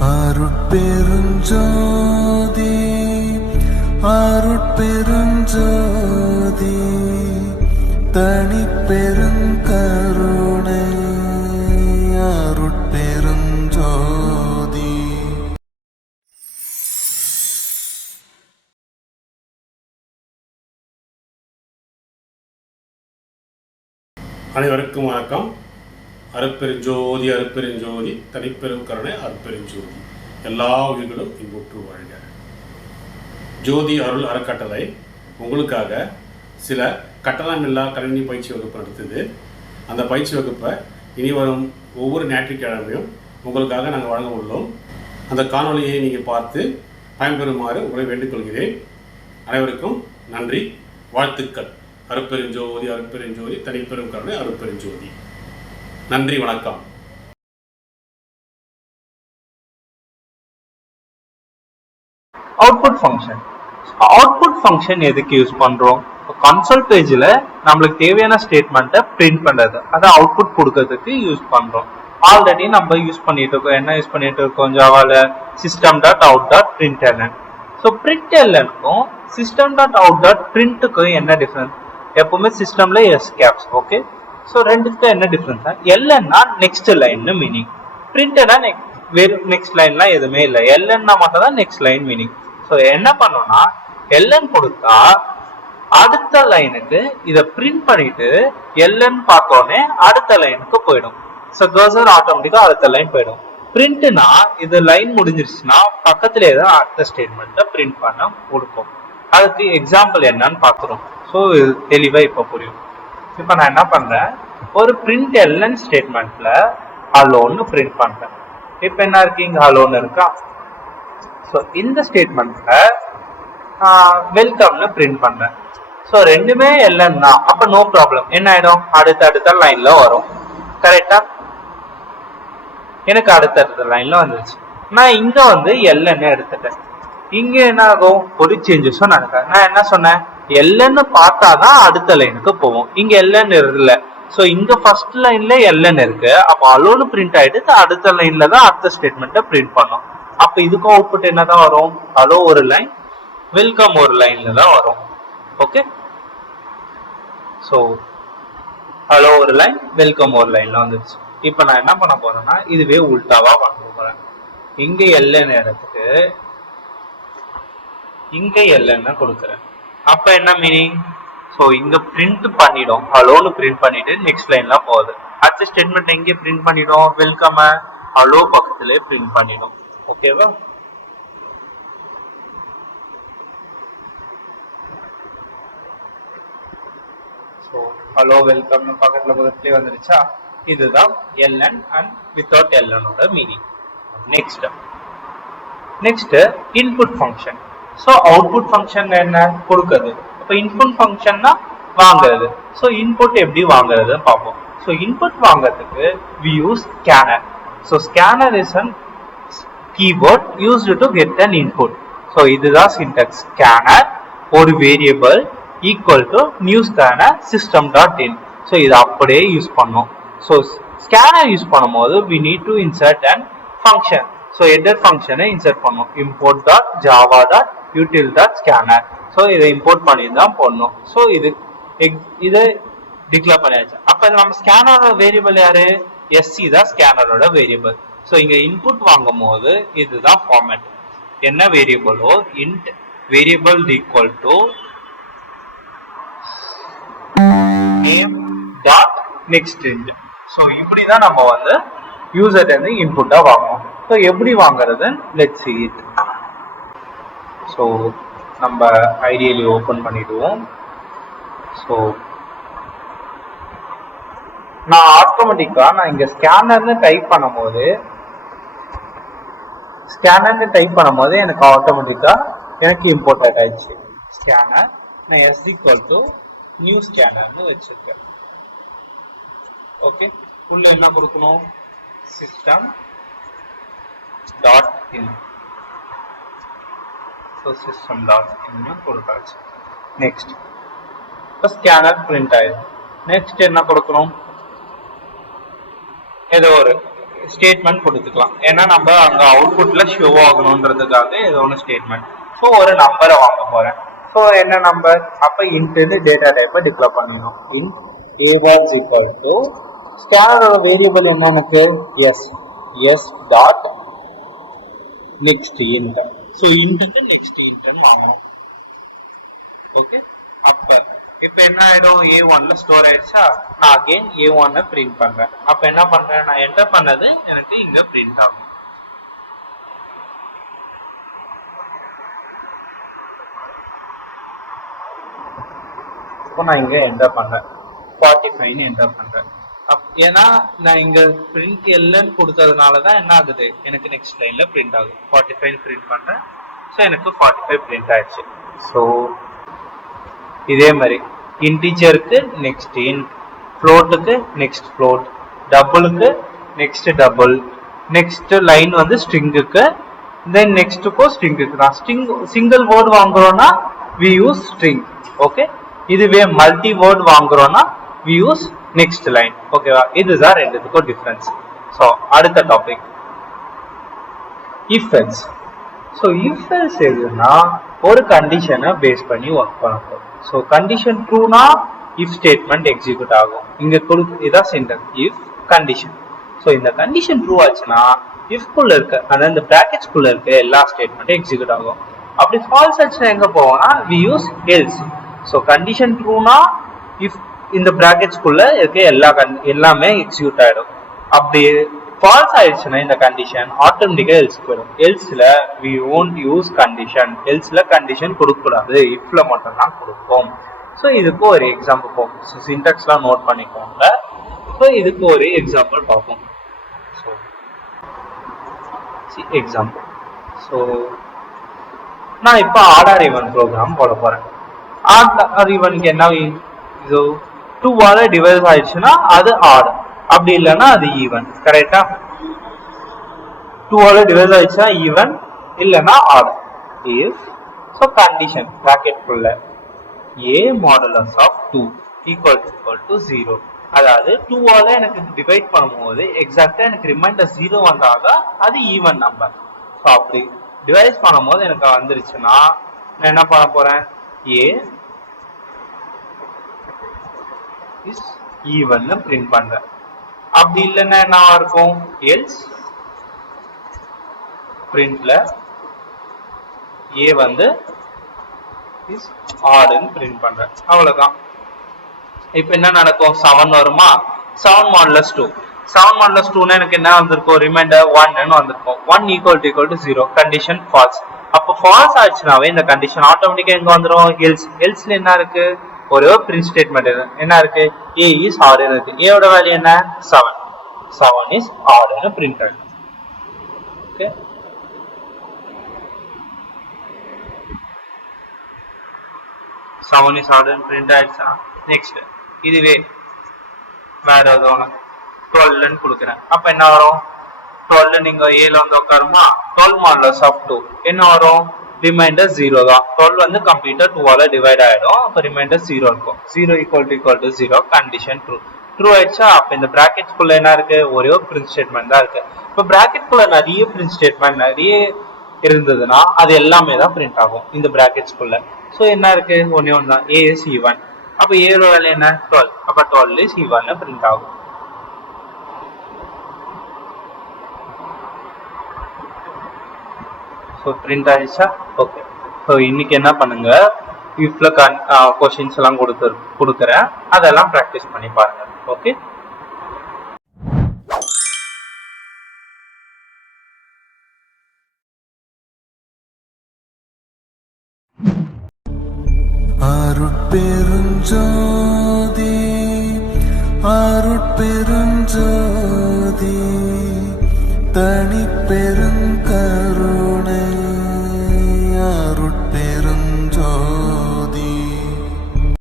அருட்பெருஞ்சோதி அருட்பெருஞ்சோதி தனிப்பெருங்கருணை அருட்பெருஞ்சோதி. அனைவருக்கும் வணக்கம். அருப்பெருஞ்சோதி அருப்பெருஞ்சோதி தனிப்பெரும் கருணை அருப்பெருஞ்சோதி. எல்லா உயிர்களும் இன்புற்று வாழ்க. ஜோதி அருள் அறக்கட்டளை. உங்களுக்காக சில கட்டணமில்லா கணினி பயிற்சி வகுப்பு நடத்துது. அந்த பயிற்சி வகுப்பை இனி வரும் ஒவ்வொரு ஞாயிற்றுக்கிழமையும் உங்களுக்காக நாங்கள் வழங்க உள்ளோம். அந்த காணொளியை நீங்கள் பார்த்து பயன்பெறுமாறு உங்களை வேண்டிக்கொள்கிறேன் அனைவருக்கும் நன்றி வாழ்த்துக்கள். அருப்பெருஞ்சோதி அருப்பெருஞ்சோதி தனிப்பெரும் கருணை அருப்பெருஞ்சோதி. நன்றி வணக்கம். அவுட்புட் ஃபங்க்ஷன் அவுட்புட் ஃபங்க்ஷன் எதுக்கு யூஸ் பண்றோம்? கன்சல்ட் பேஜ்ல நம்மளுக்கு தேவையான ஸ்டேட்மெண்ட்டை பிரிண்ட் பண்றது. அதை அவுட்புட் கொடுக்கறதுக்கு யூஸ் பண்றோம். ஆல்ரெடி நம்ம யூஸ் பண்ணிட்டு இருக்கோம். என்ன யூஸ் பண்ணிட்டு இருக்கோம்? ஜாவால system dot out dot print LN so print எல்எனுக்கும் system dot out dot பிரிண்ட்டுக்கும் என்ன டிஃபரன்ஸ் எப்பவுமே சிஸ்டம்ல எஸ் கேப்ஸ் ஓகே ஸோ ரெண்டுக்கும் என்ன டிஃபரன்ஸ் எல்என்னா நெக்ஸ்ட் லைன்னு மீனிங் பிரிண்டடா நெக்ஸ்ட் வெறும் நெக்ஸ்ட் லைன்லாம் எதுவுமே இல்லை. எல்என்னா மட்டும் தான் நெக்ஸ்ட் லைன் மீனிங் ஸோ என்ன பண்ணோம்னா எல்என் கொடுத்தா அடுத்த லைனுக்கு இதை பிரிண்ட் பண்ணிட்டு எல்என் பார்த்தோன்னே அடுத்த லைனுக்கு போயிடும். ஸோ கர்சர் ஆட்டோமேட்டிக்காக அடுத்த லைன் போயிடும். பிரிண்ட்னா இது லைன் முடிஞ்சிருச்சுன்னா பக்கத்திலே தான் அடுத்த ஸ்டேட்மெண்ட்டை பிரிண்ட் பண்ண கொடுக்கும். அதுக்கு எக்ஸாம்பிள் என்னன்னு பார்க்குறோம் ஸோ இது தெளிவாக இப்போ புரியும். இப்போ நான் என்ன பண்றேன்? ஒரு பிரிண்ட் எல்என் ஸ்டேட்மெண்ட்ல ஹலோன்னு பிரிண்ட் பண்றேன். இப்போ என்ன இருக்கு? இங்க ஹலோன்னு இருக்கா? ஸோ இந்த ஸ்டேட்மெண்ட்ல வெல்கம்னு பிரிண்ட் பண்றேன். ஸோ ரெண்டுமே எல்என் தான். அப்போ நோ ப்ராப்ளம் என்ன ஆயிடும்? அடுத்த அடுத்த லைன்ல வரும். கரெக்டா எனக்கு அடுத்த அடுத்த லைன்ல வந்துருச்சு. நான் இங்க வந்து எல்என்னு எடுத்துட்டேன். இங்க என்ன ஆகும்? ஒரு சேஞ்சஸும் நடக்காது. நான் என்ன சொன்னேன்? எல்லன்னு பார்த்தாதான் அடுத்த லைனுக்கு போவோம். இங்க எல்லன் இருக்குல்ல. ஸோ இங்க ஃபர்ஸ்ட் லைன்ல எல்என் இருக்கு. அப்போ அலோனு பிரிண்ட் ஆயிட்டு அடுத்த லைன்ல தான் அடுத்த ஸ்டேட்மெண்ட்டை பிரிண்ட் பண்ணோம். அப்போ இதுக்கும் அவுட்புட் என்னதான் வரும்? அலோ ஒரு லைன் வெல்கம் ஒரு லைன்ல தான் வரும். ஓகே ஸோ ஹலோ ஒரு லைன் வெல்கம் ஒரு லைன்ல வந்துருச்சு. இப்போ நான் என்ன பண்ண போறேன்னா இதுவே உல்டாவா பண்ண போறேன். இங்க எல்லன் இடத்துக்கு இங்க எல்லன்னு கொடுக்குறேன். அப்ப என்ன மீனிங் ஸோ இங்க பிரிண்ட் பண்ணிடும். ஹலோன்னு பிரிண்ட் பண்ணிட்டு நெக்ஸ்ட் லைன்ல போகுது. அடுத்த ஸ்டேட்மெண்ட் எங்கே பிரிண்ட் பண்ணிடும். வெல்கம் ஹலோ பக்கத்திலே பிரிண்ட் பண்ணிடும். ஓகேவா ஸோ ஹலோ வெல்கம்னு பக்கத்துல பக்கத்துலேயே வந்துருச்சா? இதுதான் LN and without எல்எனோட meaning next next input function so output function என்ன? கொடுக்குறது. இப்போ இன்புட் ஃபங்க்ஷன்னா வாங்குறது. ஸோ இன்புட் எப்படி வாங்குறதுன்னு பார்ப்போம். ஸோ இன்புட் வாங்குறதுக்கு we use scanner so scanner is an keyboard used to get an input so இதுதான் சின்டெக்ஸ் ஸ்கேனர் ஒரு variable equal to new scanner system dot in so இது அப்படியே யூஸ் பண்ணோம். ஸோ ஸ்கேனர் யூஸ் பண்ணும்போது we need to insert and function so எடர் ஃபங்க்ஷனை insert பண்ணோம். Import dot Java dot util dot scanner. So இதை import பண்ணி தான் போடணும். ஸோ இது இதை டிக்ளேர் பண்ணியாச்சு. அப்போ நம்ம ஸ்கேனரோட வேரியபிள் யாரு? எஸ்சி தான் ஸ்கேனரோட வேரியபிள் ஸோ இங்க இன்புட் வாங்கும் போது இதுதான் ஃபார்மேட் என்ன வேரியபிளோ int variable equal to name dot next int so இப்படி தான் நம்ம வந்து யூசர் வந்து இன்புட்டாக வாங்குவோம். ஸோ எப்படி வாங்குறது லெட் சி இட் ஸோ நம்ம ஐடியலி ஓப்பன் பண்ணிடுவோம். ஸோ நான் ஆட்டோமேட்டிக்காக நான் இங்கே ஸ்கேனர்னு டைப் பண்ணும்போது ஸ்கேனர்னு டைப் பண்ணும்போது எனக்கு ஆட்டோமேட்டிக்காக எனக்கு இம்போர்ட் ஆயிடுச்சு. ஸ்கேனர் நான் எஸ் ஈக்குவல் டு நியூ ஸ்கேனர்னு வச்சிருக்கேன். ஓகே உள்ள என்ன கொடுக்கணும்? System dot in system dot இன்னு கொடுத்தாச்சு நெக்ஸ்ட் இப்போ ஸ்கேனர் பிரிண்ட் ஆயிடும் நெக்ஸ்ட் என்ன கொடுக்கணும்? ஏதோ ஒரு ஸ்டேட்மெண்ட் கொடுத்துக்கலாம். ஏன்னா நம்ம அங்க அவுட்புட்ல ஷோ ஆகணுன்றதுக்காக ஏதோ ஒன்று ஸ்டேட்மெண்ட் ஸோ ஒரு நம்பரை வாங்க போறேன். ஸோ என்ன நம்பர் அப்போ இன்ட்டு டேட்டா டைப்பை டிக்ளேர் பண்ணிடணும். Int A was equal to ஸ்கேனரோட variable என்ன எனக்கு? S S dot next int so இன்ட்டுக்கு next இன்ட்னு வாங்கணும். ஓகே அப்ப இப்ப என்ன ஆயிடும்? ஏ ஒன்ல ஸ்டோர் ஆயிடுச்சா? நான் அகைன் ஏ ஒன்ன பிரிண்ட் பண்றேன். அப்ப என்ன பண்றேன்? நான் என்டர் பண்ணது எனக்கு இங்க பிரிண்ட் ஆகும். இப்போ நான் இங்க என்டர் பண்றேன். ஃபார்ட்டி ஃபைவ்னு என்டர் பண்றேன். ஏன்னா நான் இங்க பிரிண்ட் எல்லன்னு கொடுத்ததுனால தான் என்ன ஆகுது? எனக்கு நெக்ஸ்ட் லைன்ல பிரிண்ட் ஆகுது. ஃபார்ட்டி ஃபைவ் பிரிண்ட் பண்றேன். ஸோ எனக்கு ஃபார்ட்டி ஃபைவ் பிரிண்ட் ஆயிடுச்சு. ஸோ இதே மாதிரி இன்டிஜருக்கு நெக்ஸ்ட் இன் ஃப்ளோட்டுக்கு நெக்ஸ்ட் ஃப்ளோட் டபுளுக்கு நெக்ஸ்ட் டபுள் நெக்ஸ்ட் லைன் வந்து ஸ்ட்ரிங்குக்கு தென் நெக்ஸ்ட்டுக்கும் ஸ்ட்ரிங்குக்கு தான் ஸ்ட்ரிங் சிங்கிள் வேர்டு வாங்குறோம்னா வி யூஸ் ஸ்ட்ரிங் ஓகே இதுவே மல்டி வேர்டு வாங்குறோம்னா வி யூஸ் நெக்ஸ்ட் லைன் ஓகேவா இதுதான் ரெண்டுத்துக்கும் டிஃப்ரென்ஸ் ஸோ அடுத்த டாபிக் இஃப் ஸோ இஃப் எதுனா ஒரு கண்டிஷனை பேஸ் பண்ணி ஒர்க் பண்ண போகும் ஸோ கண்டிஷன் ட்ரூனா இஃப் ஸ்டேட்மெண்ட் எக்ஸிக்யூட் ஆகும். இங்க கொடுத்து இதான் சென்டென்ஸ் இஃப் கண்டிஷன் ஸோ இந்த கண்டிஷன் ட்ரூ ஆச்சுன்னா இஃப்குள்ள குள்ள இருக்க அதாவது இந்த brackets இருக்க எல்லா ஸ்டேட்மெண்ட்டும் எக்ஸிக்யூட் ஆகும். அப்படி ஃபால்ஸ் ஆச்சுன்னா எங்க போவோம்னா we use else so condition ட்ரூனா if இந்த brackets இருக்க எல்லா எல்லாமே எக்ஸிக்யூட் ஆயிடும். அப்படி ஃபால்ஸ் ஆயிடுச்சுன்னா இந்த கண்டிஷன் ஆட்டோமேட்டிக்கா எல்ஸ் போயிடும். எல்ஸ்ல வி ஓன்ட் யூஸ் கண்டிஷன் எல்ஸ்ல கண்டிஷன் கொடுக்கக்கூடாது. இஃப்ல மட்டும் தான் கொடுப்போம். ஸோ இதுக்கு ஒரு எக்ஸாம்பிள் பார்ப்போம். ஸோ சின்டாக்ஸ்லாம் நோட் பண்ணிக்கோங்க. ஸோ இதுக்கு ஒரு எக்ஸாம்பிள் பார்ப்போம். ஸோ எக்ஸாம்பிள் ஸோ நான் இப்போ ஆர்டர் ஈவன் ப்ரோக்ராம் போட போறேன். ஆர்டர் ஈவனுக்கு என்ன இது டூவால டிவைஸ் ஆயிடுச்சுன்னா அது ஆட் அப்படி இல்லைன்னா அது ஈவன் கரெக்டா டூவால டிவைஸ் ஆயிடுச்சுன்னா ஈவன் இல்லைன்னா odd is so condition bracket குள்ள A modulus of two equal equal to zero அதாவது டூவால எனக்கு டிவைட் பண்ணும்போது எக்ஸாக்டா எனக்கு ரிமைண்டர் ஜீரோ வந்தாதான் அது ஈவன் நம்பர் ஸோ அப்படி டிவைஸ் பண்ணும்போது எனக்கு வந்துருச்சுன்னா நான் என்ன பண்ண போறேன்? ஏ இஸ் ஈவன் பிரிண்ட் பண்றேன். அப்படி இல்லைன்னா என்னவா இருக்கும்? எல்ஸ் பிரிண்ட்ல ஏ வந்து இஸ் ஆடுன்னு பிரிண்ட் பண்றேன். அவ்வளவுதான். இப்போ என்ன நடக்கும்? செவன் வருமா? Seven modulus two seven modulus டூனா எனக்கு என்ன வந்திருக்கும்? ரிமைண்டர் ஒன்னு வந்திருக்கும். One equal to equal to zero condition false அப்போ ஃபால்ஸ் ஆச்சுனாவே இந்த கண்டிஷன் ஆட்டோமேட்டிக்கா எங்க வந்துரும்? எல்ஸ் எல்ஸ்ல என்ன இருக்கு? ஒரே ஒரு பிரிண்ட் ஸ்டேட்மெண்ட் என்ன இருக்கு? ஏ இஸ் ஆர்டர் இருக்கு. ஏட வேல்யூ என்ன? செவன் செவன் இஸ் ஆர்டர்னு பிரிண்ட் ஆகும் ஓகே செவன் இஸ் ஆர்டர்னு பிரிண்ட் ஆயிடுச்சா? நெக்ஸ்ட் இதுவே வேற ஏதோ ஒன்று டுவெல்னு கொடுக்குறேன். அப்போ என்ன வரும்? டுவெல் நீங்க ஏல வந்து உட்காருமா? டுவெல் மாடலஸ் ஆஃப் டூ என்ன வரும்? ரிமைண்டர் ஜீரோ தான். டுவெல் வந்து கம்ப்ளீட்டா டூவால டிவைட் ஆயிடும். அப்போ ரிமைண்டர் ஜீரோ இருக்கும். Zero equal to equal to zero condition true true ஆயிடுச்சா? அப்போ இந்த brackets என்ன இருக்கு? ஒரே ஒரு பிரிண்ட் ஸ்டேட்மெண்ட் தான் இருக்கு. இப்போ bracket குள்ள நிறைய பிரிண்ட் ஸ்டேட்மெண்ட் நிறைய இருந்ததுன்னா அது எல்லாமே தான் பிரிண்ட் ஆகும் இந்த brackets ஸோ என்ன இருக்கு? ஒன்னே ஒன்று தான் ஏஎஸ் சி ஒன் அப்போ ஏழு என்ன? டுவெல் அப்போ டுவெல் இஸ் ஈவன் பிரிண்ட் ஆகும். ஸோ பிரிண்ட் ஆயிடுச்சா? ஓகே ஸோ இன்னைக்கு என்ன பண்ணுங்க? இஃப்ல கன் கொஷின்ஸ் எல்லாம் கொடுத்து கொடுக்குறேன். அதெல்லாம் ப்ராக்டிஸ் பண்ணி பாருங்க. ஓகே அருட்பெருஞ்சோதி அருட்பெருஞ்சோதி பெரு